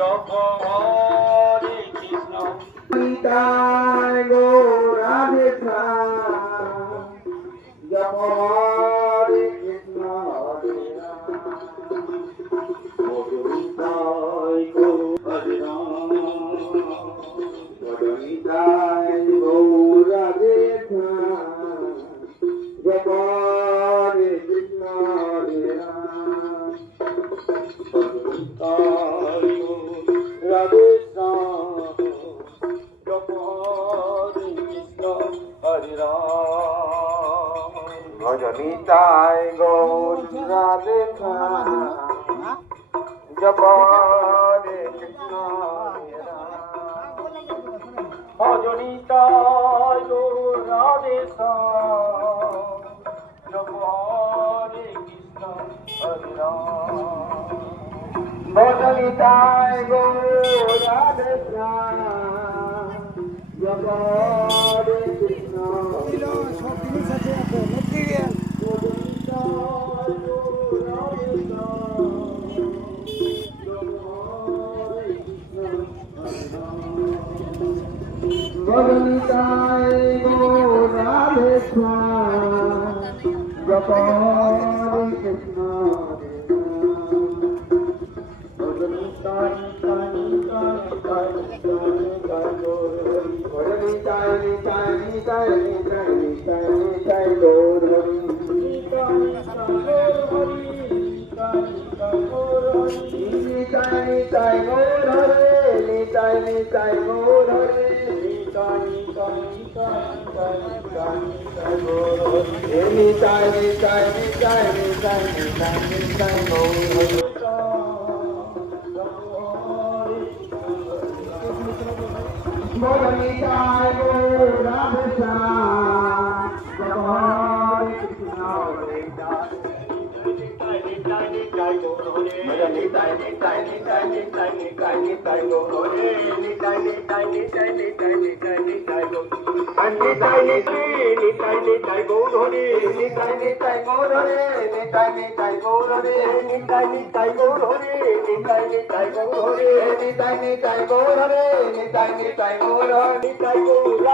জপ হরে কৃষ্ণ নিতাই গৌর রাধে শ্যাম জপ হরে কৃষ্ণ হরে রাম নিতাই গৌর হরে রাম নিতাই গৌর রাধে শ্যাম জপ হরে কৃষ্ণ হরে রাম নিতাই গৌর রাধে শ্যাম ভজনিতাই গৌর রাধে শ্যাম জপ হরে কৃষ্ণ ভজনিতাই গৌর রাধে শ্যাম জপ হরে কৃষ্ণ হরে রাম ভজনিতাই গৌর রাধে শ্যাম জপ হরে কৃষ্ণ সব জিনিস আছে মেটেরিয়াল ভজনিতাই গৌর রাধে শ্যাম জপ হরে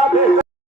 কৃষ্ণ